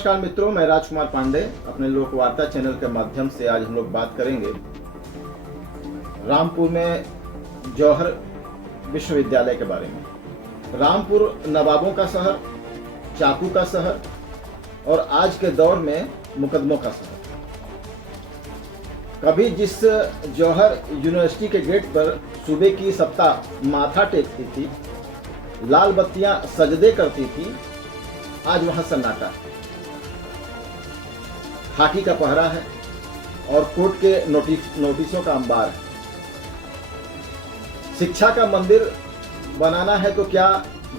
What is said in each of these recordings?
नमस्कार मित्रों, मैं राजकुमार पांडे अपने लोकवार्ता चैनल के माध्यम से आज हम लोग बात करेंगे रामपुर में जौहर विश्वविद्यालय के बारे में। रामपुर नवाबों का शहर, चाकू का शहर और आज के दौर में मुकदमों का शहर। कभी जिस जौहर यूनिवर्सिटी के गेट पर सूबे की सत्ता माथा टेकती थी, लाल बत्तियां सजदे करती थी, आज वहां सन्नाटा है। खाकी का पहरा है और कोर्ट के नोटिसों का अंबार है। शिक्षा का मंदिर बनाना है तो क्या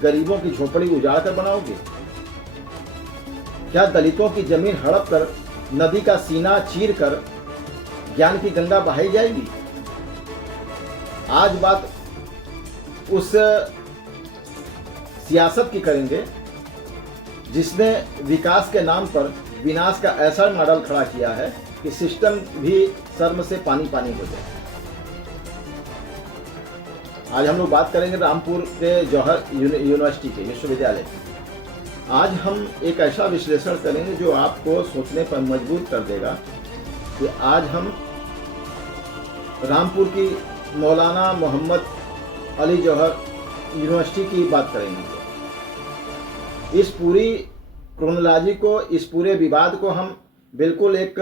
गरीबों की झोपड़ी उजाड़ कर बनाओगे? क्या दलितों की जमीन हड़प कर नदी का सीना चीर कर ज्ञान की गंगा बहाई जाएगी? आज बात उस सियासत की करेंगे जिसने विकास के नाम पर विनाश का ऐसा मॉडल खड़ा किया है कि सिस्टम भी शर्म से पानी पानी हो जाए। आज हम लोग बात करेंगे रामपुर के जौहर यूनिवर्सिटी के विश्वविद्यालय की। आज हम एक ऐसा विश्लेषण करेंगे जो आपको सोचने पर मजबूर कर देगा कि आज हम रामपुर की मौलाना मोहम्मद अली जौहर यूनिवर्सिटी की बात करेंगे। इस पूरी क्रोनोलॉजी को, इस पूरे विवाद को हम बिल्कुल एक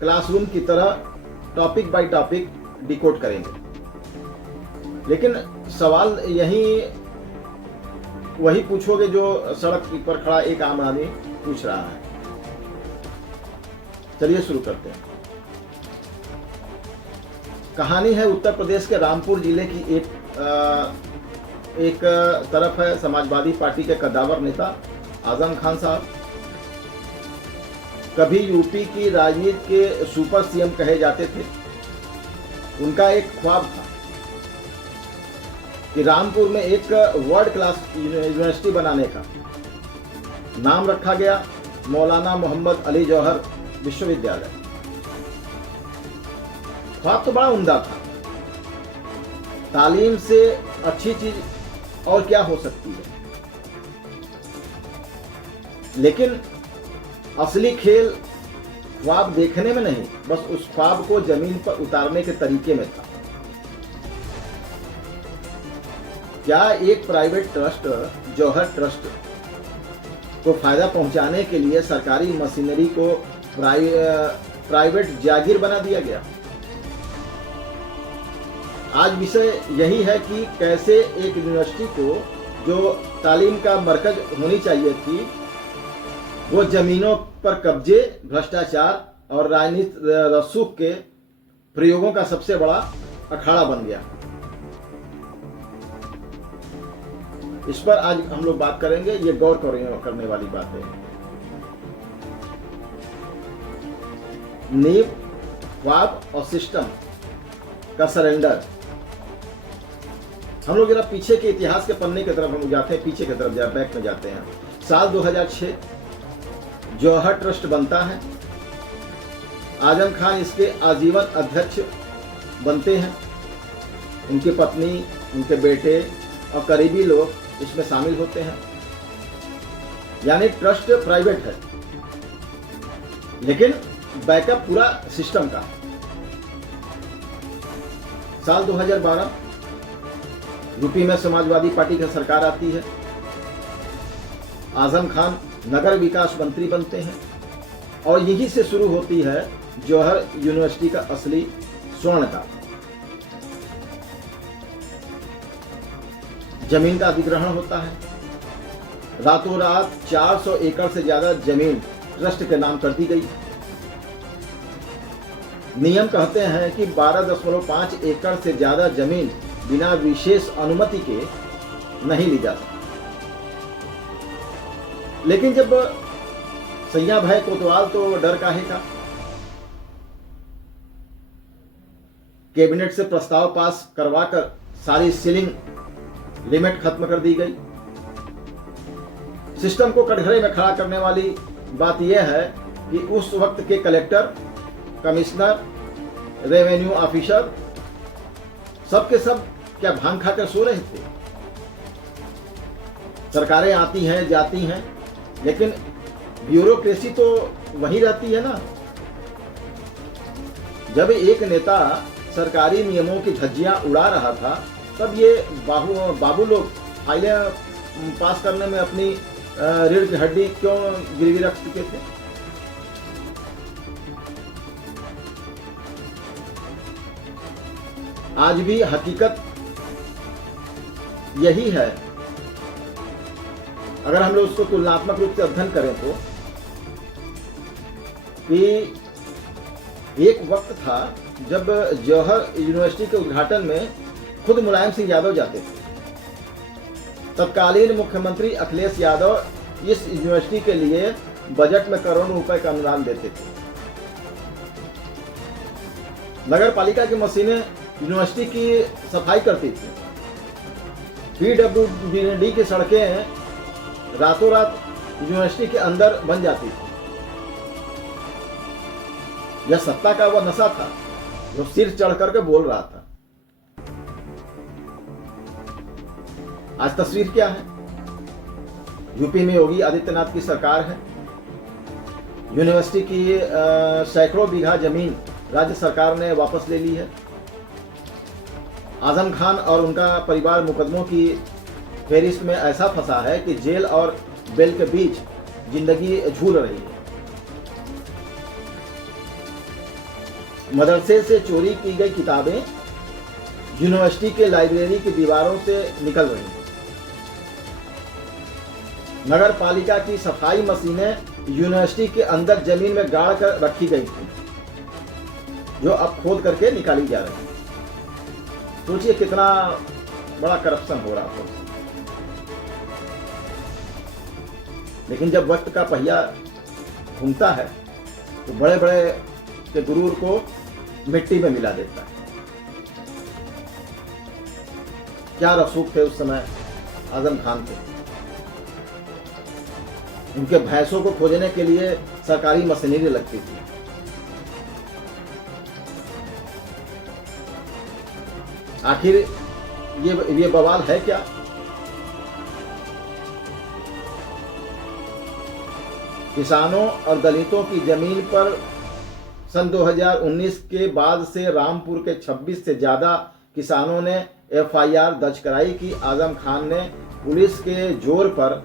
क्लासरूम की तरह टॉपिक बाय टॉपिक डिकोड करेंगे। लेकिन सवाल यही वही पूछोगे जो सड़क पर खड़ा एक आम आदमी पूछ रहा है। चलिए शुरू करते हैं। कहानी है उत्तर प्रदेश के रामपुर जिले की। एक तरफ है समाजवादी पार्टी के कद्दावर नेता आजम खान साहब, कभी यूपी की राजनीति के सुपर सीएम कहे जाते थे। उनका एक ख्वाब था कि रामपुर में एक वर्ल्ड क्लास यूनिवर्सिटी बनाने का। नाम रखा गया मौलाना मोहम्मद अली जौहर विश्वविद्यालय। ख्वाब तो बड़ा उम्दा था। तालीम से अच्छी चीज और क्या हो सकती है? लेकिन असली खेल ख्वाब देखने में नहीं, बस उस ख्वाब को जमीन पर उतारने के तरीके में था। क्या एक प्राइवेट ट्रस्ट, जौहर ट्रस्ट को फायदा पहुंचाने के लिए सरकारी मशीनरी को प्राइवेट जागीर बना दिया गया? आज विषय यही है कि कैसे एक यूनिवर्सिटी को जो तालीम का मरकज होनी चाहिए थी, वो जमीनों पर कब्जे, भ्रष्टाचार और राजनीतिक रसूख के प्रयोगों का सबसे बड़ा अखाड़ा बन गया। इस पर आज हम लोग बात करेंगे। ये गौर करने वाली बात है। नींव, ख्वाब और सिस्टम का सरेंडर। हम लोग जरा पीछे के इतिहास के पन्ने की तरफ हम जाते हैं, पीछे की तरफ बैक में जाते हैं। साल 2006 जौहर ट्रस्ट बनता है। आजम खान इसके आजीवन अध्यक्ष बनते हैं। उनकी पत्नी, उनके बेटे और करीबी लोग इसमें शामिल होते हैं। यानी ट्रस्ट प्राइवेट है, लेकिन बैकअप पूरा सिस्टम का। साल 2012 यूपी में समाजवादी पार्टी की सरकार आती है। आजम खान नगर विकास मंत्री बनते हैं और यहीं से शुरू होती है जौहर यूनिवर्सिटी का असली स्वर्णकाल। जमीन का अधिग्रहण होता है। रातों रात 400 एकड़ से ज्यादा जमीन ट्रस्ट के नाम कर दी गई। नियम कहते हैं कि 12.5 एकड़ से ज्यादा जमीन बिना विशेष अनुमति के नहीं ली जा सकती। लेकिन जब सैया भाई कोतवाल तो डर काहे का, कैबिनेट से प्रस्ताव पास करवाकर सारी सीलिंग लिमिट खत्म कर दी गई। सिस्टम को कटघरे में खड़ा करने वाली बात यह है कि उस वक्त के कलेक्टर, कमिश्नर, रेवेन्यू ऑफिसर सबके सब क्या भांग खाकर सो रहे थे? सरकारें आती हैं, जाती हैं, लेकिन ब्यूरोक्रेसी तो वही रहती है ना। जब एक नेता सरकारी नियमों की धज्जियां उड़ा रहा था, तब ये बाबू लोग फाइलें पास करने में अपनी रीढ़ की हड्डी क्यों गिरवी रख चुके थे? आज भी हकीकत यही है। अगर हम लोग उसको तुलनात्मक रूप से अध्ययन करें तो, कि एक वक्त था जब जौहर यूनिवर्सिटी के उद्घाटन में खुद मुलायम सिंह यादव जाते थे। तत्कालीन मुख्यमंत्री अखिलेश यादव इस यूनिवर्सिटी के लिए बजट में करोड़ों रुपए का अनुदान देते थे। नगर पालिका की मशीनें यूनिवर्सिटी की सफाई करती थी। PWD की सड़कें रातों रात यूनिवर्सिटी के अंदर बन जाती थी। यह सत्ता का वह नशा था जो सिर चढ़ करके बोल रहा था। आज तस्वीर क्या है? यूपी में योगी आदित्यनाथ की सरकार है। यूनिवर्सिटी की सैकड़ों बीघा जमीन राज्य सरकार ने वापस ले ली है। आजम खान और उनका परिवार मुकदमों की फेरिस्त में ऐसा फंसा है कि जेल और बेल के बीच जिंदगी झूल रही है। मदरसे से चोरी की गई किताबें यूनिवर्सिटी के लाइब्रेरी की दीवारों से निकल रही हैं। नगर पालिका की सफाई मशीनें यूनिवर्सिटी के अंदर जमीन में गाड़ कर रखी गई थी, जो अब खोद करके निकाली जा रही है। सोचिए कितना बड़ा करप्शन हो रहा था। लेकिन जब वक्त का पहिया घूमता है तो बड़े बड़े के गुरूर को मिट्टी में मिला देता है। क्या रसूख थे उस समय आजम खान के। उनके भैंसों को खोजने के लिए सरकारी मशीनरी लगती थी। आखिर ये बवाल है क्या? किसानों और दलितों की जमीन पर सन 2019 के बाद से रामपुर के 26 से ज्यादा किसानों ने FIR दर्ज कराई कि आजम खान ने पुलिस के जोर पर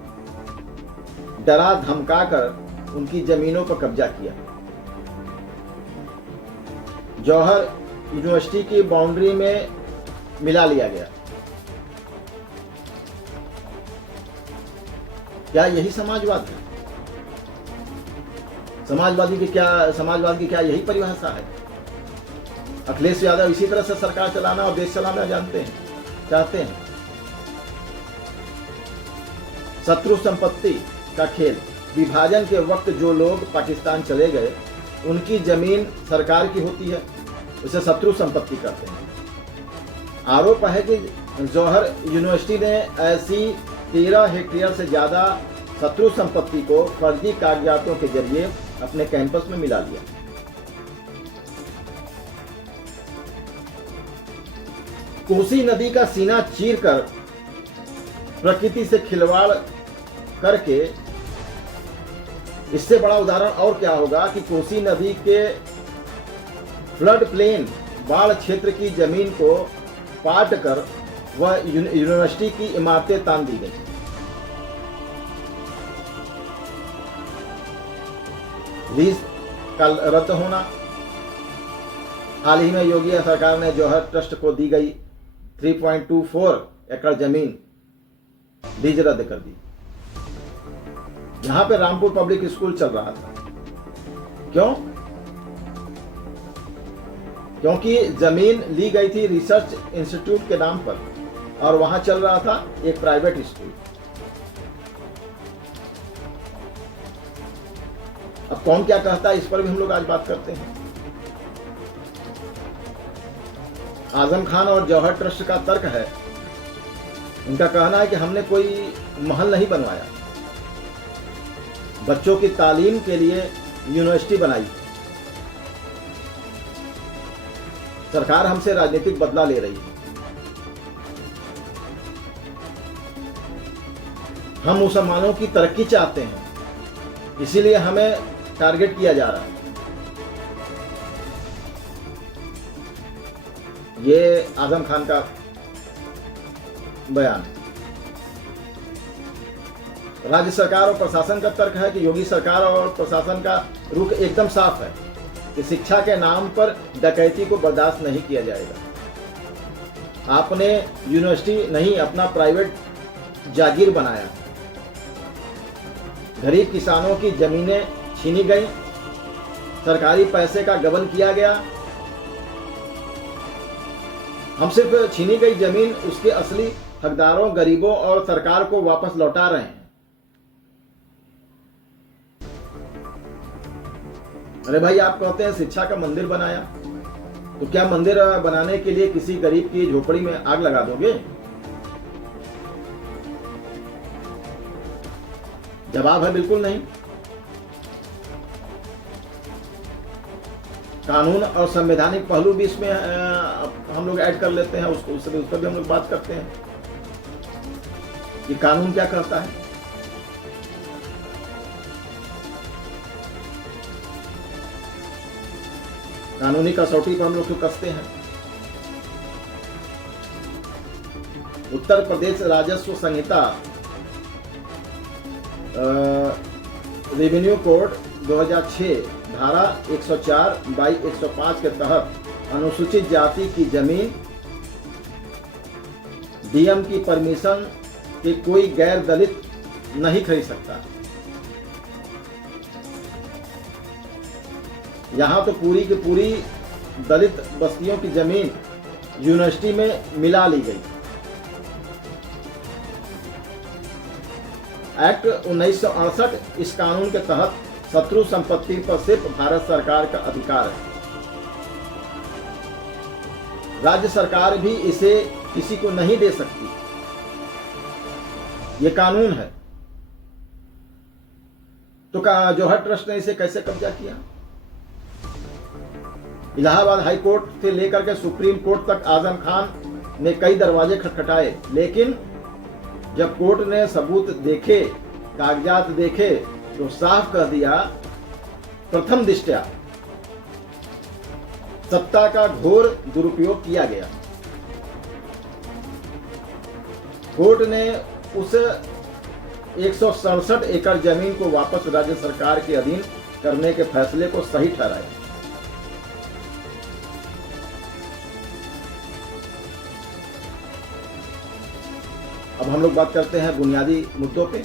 डरा धमकाकर उनकी जमीनों पर कब्जा किया। जौहर यूनिवर्सिटी की बाउंड्री में मिला लिया गया। क्या यही समाजवाद है? समाजवाद की क्या यही परिभाषा है? अखिलेश यादव इसी तरह से सरकार चलाना और देश चलाना चाहते हैं। शत्रु संपत्ति का खेल। विभाजन के वक्त जो लोग पाकिस्तान चले गए, उनकी जमीन सरकार की होती है, उसे शत्रु संपत्ति कहते हैं। आरोप है कि जौहर यूनिवर्सिटी ने ऐसी 13 हेक्टेयर से ज्यादा शत्रु संपत्ति को फर्जी कागजातों के जरिए अपने कैंपस में मिला लिया। कोसी नदी का सीना चीरकर प्रकृति से खिलवाड़ करके, इससे बड़ा उदाहरण और क्या होगा कि कोसी नदी के फ्लड प्लेन बाढ़ क्षेत्र की जमीन को पाट कर वह यूनिवर्सिटी की इमारतें तान दी गई। लीज का रद्द होना। हाल ही में योगी सरकार ने जौहर ट्रस्ट को दी गई 3.24 एकड़ जमीन लीज रद्द कर दी। यहां पे रामपुर पब्लिक स्कूल चल रहा था। क्यों? क्योंकि जमीन ली गई थी रिसर्च इंस्टीट्यूट के नाम पर और वहां चल रहा था एक प्राइवेट स्कूल। अब कौन क्या कहता है, इस पर भी हम लोग आज बात करते हैं। आजम खान और जौहर ट्रस्ट का तर्क है, उनका कहना है कि हमने कोई महल नहीं बनवाया, बच्चों की तालीम के लिए यूनिवर्सिटी बनाई। सरकार हमसे राजनीतिक बदला ले रही है। हम मुसलमानों की तरक्की चाहते हैं, इसीलिए हमें टारगेट किया जा रहा है। ये आजम खान का बयान। राज्य सरकार और प्रशासन का तर्क है कि योगी सरकार और प्रशासन का रुख एकदम साफ है कि शिक्षा के नाम पर डकैती को बर्दाश्त नहीं किया जाएगा। आपने यूनिवर्सिटी नहीं, अपना प्राइवेट जागीर बनाया। गरीब किसानों की जमीनें छीनी गई, सरकारी पैसे का गबन किया गया। हम सिर्फ छीनी गई जमीन उसके असली हकदारों, गरीबों और सरकार को वापस लौटा रहे हैं। अरे भाई, आप कहते हैं शिक्षा का मंदिर बनाया, तो क्या मंदिर बनाने के लिए किसी गरीब की झोपड़ी में आग लगा दोगे? जवाब है बिल्कुल नहीं। कानून और संवैधानिक पहलू भी इसमें हम लोग ऐड कर लेते हैं, उस पर भी हम लोग बात करते हैं कि कानून क्या करता है। कानूनी कसौटी पर हम लोग तो कसते हैं। उत्तर प्रदेश राजस्व संहिता रेवेन्यू कोड 2006 धारा 104 बाई 105 के तहत अनुसूचित जाति की जमीन डीएम की परमिशन के कोई गैर दलित नहीं खरीद सकता। यहाँ तो पूरी की पूरी दलित बस्तियों की जमीन यूनिवर्सिटी में मिला ली गई। एक्ट 1968 इस कानून के तहत शत्रु संपत्ति पर सिर्फ भारत सरकार का अधिकार है। राज्य सरकार भी इसे किसी को नहीं दे सकती। ये कानून है। तो जौहर ट्रस्ट ने इसे कैसे कब्जा किया? इलाहाबाद हाई कोर्ट से लेकर के सुप्रीम कोर्ट तक आजम खान ने कई दरवाजे खटखटाए, लेकिन जब कोर्ट ने सबूत देखे, कागजात देखे, तो साफ कह दिया प्रथम दृष्टया सत्ता का घोर दुरुपयोग किया गया। कोर्ट ने उस 167 एकड़ जमीन को वापस राज्य सरकार के अधीन करने के फैसले को सही ठहराया। अब हम लोग बात करते हैं बुनियादी मुद्दों पे।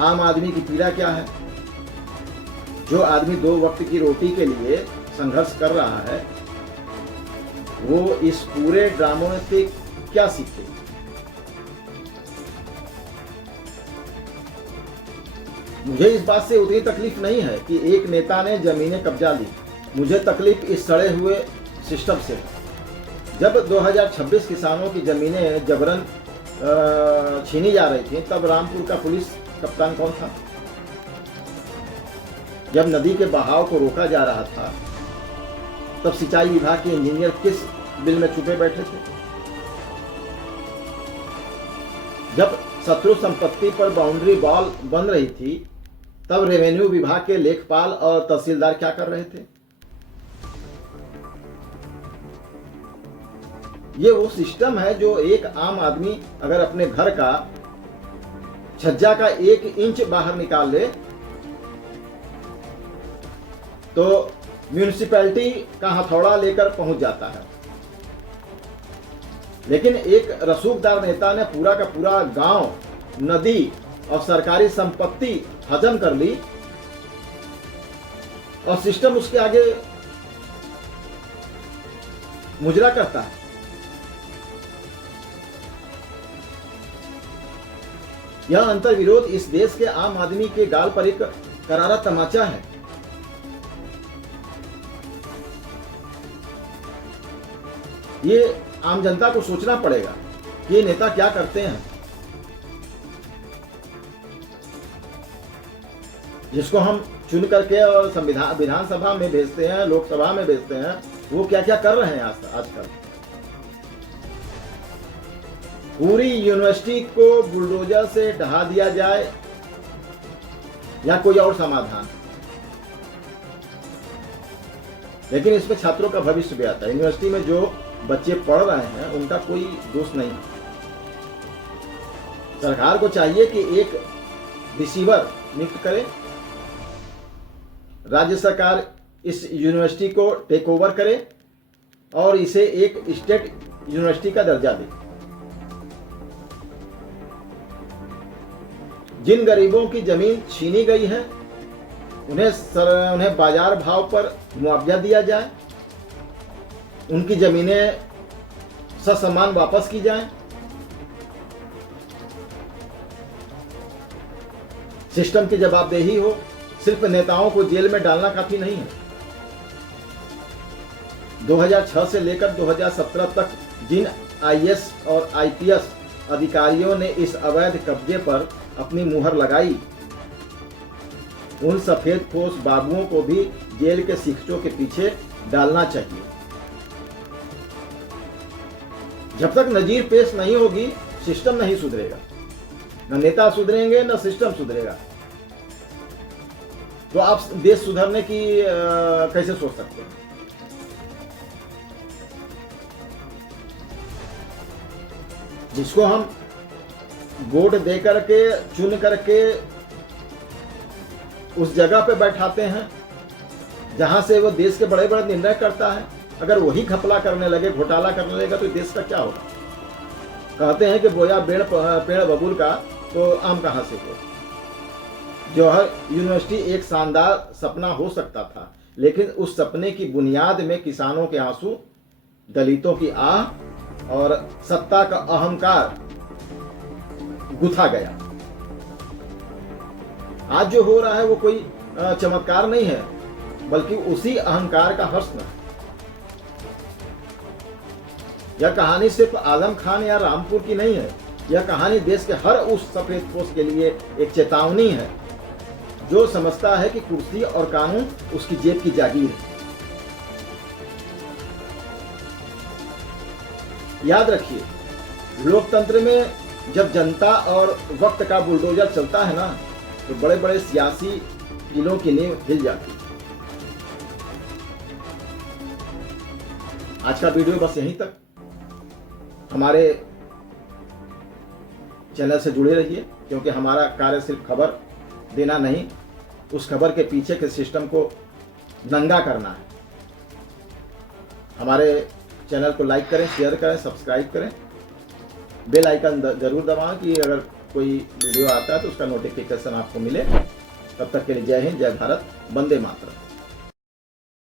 आम आदमी की पीड़ा क्या है? जो आदमी 2 वक्त की रोटी के लिए संघर्ष कर रहा है, वो इस पूरे ड्रामों से क्या सीखे? मुझे इस बात से उतनी तकलीफ नहीं है कि एक नेता ने जमीनें कब्जा ली। मुझे तकलीफ इस सड़े हुए सिस्टम से है। जब 2026 किसानों की जमीनें जबरन छीनी जा रही थी, तब रामपुर का पुलिस कप्तान कौन था? जब नदी के बहाव को रोका जा रहा था, तब सिंचाई विभाग के इंजीनियर किस बिल में छुपे बैठे थे? जब शत्रु संपत्ति पर बाउंड्री वॉल बन रही थी, तब रेवेन्यू विभाग के लेखपाल और तहसीलदार क्या कर रहे थे? ये वो सिस्टम है जो एक आम आदमी अगर अपने घर का छज्जा का 1 इंच बाहर निकाल ले तो म्यूनिसिपैलिटी का हथौड़ा लेकर पहुंच जाता है। लेकिन एक रसूखदार नेता ने पूरा का पूरा गांव, नदी और सरकारी संपत्ति हजम कर ली और सिस्टम उसके आगे मुजरा करता है। यह अंतर विरोध इस देश के आम आदमी के गाल पर एक करारा तमाचा है। ये आम जनता को सोचना पड़ेगा कि ये नेता क्या करते हैं। जिसको हम चुन करके और संविधान विधानसभा में भेजते हैं, लोकसभा में भेजते हैं, वो क्या क्या कर रहे हैं आजकल। पूरी यूनिवर्सिटी को बुलडोजर से ढहा दिया जाए, या कोई और समाधान, लेकिन इसमें छात्रों का भविष्य भी आता है। यूनिवर्सिटी में जो बच्चे पढ़ रहे हैं उनका कोई दोष नहीं है। सरकार को चाहिए कि एक रिसीवर नियुक्त करे, राज्य सरकार इस यूनिवर्सिटी को टेक ओवर करे और इसे एक स्टेट यूनिवर्सिटी का दर्जा दे। जिन गरीबों की जमीन छीनी गई है उन्हें बाजार भाव पर मुआवजा दिया जाए, उनकी जमीनें ससम्मान वापस की जाएं। सिस्टम की जवाबदेही हो, सिर्फ नेताओं को जेल में डालना काफी नहीं है। 2006 से लेकर 2017 तक जिन आईएएस और आईपीएस अधिकारियों ने इस अवैध कब्जे पर अपनी मुहर लगाई, उन सफेदपोश बाबुओं को भी जेल के शिक्षों के पीछे डालना चाहिए। जब तक नजीर पेश नहीं होगी सिस्टम नहीं सुधरेगा, न नेता सुधरेंगे न सिस्टम सुधरेगा। तो आप देश सुधरने की कैसे सोच सकते हैं? जिसको हम वोट दे करके चुन करके उस जगह पे बैठाते हैं जहां से वो देश के बड़े बड़े निर्णय करता है, अगर वही घपला करने लगे, घोटाला करने लगेगा तो देश का क्या होगा? कहते हैं कि बोया पेड़ बबूल का तो आम कहां से हो। जौहर यूनिवर्सिटी एक शानदार सपना हो सकता था, लेकिन उस सपने की बुनियाद में किसानों के आंसू, दलितों की आह और सत्ता का अहंकार गुथा गया। आज जो हो रहा है वो कोई चमत्कार नहीं है, बल्कि उसी अहंकार का हश्र है। यह कहानी सिर्फ आजम खान या रामपुर की नहीं है, यह कहानी देश के हर उस सफेदपोश के लिए एक चेतावनी है जो समझता है कि कुर्सी और कानून उसकी जेब की जागीर है। याद रखिए, लोकतंत्र में जब जनता और वक्त का बुलडोजर चलता है ना, तो बड़े बड़े सियासी किलों की नींव हिल जाती है। आज का वीडियो बस यहीं तक। हमारे चैनल से जुड़े रहिए, क्योंकि हमारा कार्य सिर्फ खबर देना नहीं, उस खबर के पीछे के सिस्टम को नंगा करना है। हमारे चैनल को लाइक करें, शेयर करें, सब्सक्राइब करें, बेल आइकन जरूर दबाएं कि अगर कोई वीडियो आता है तो उसका नोटिफिकेशन आपको मिले। तब तक के लिए जय हिंद, जय भारत, वंदे मातरम।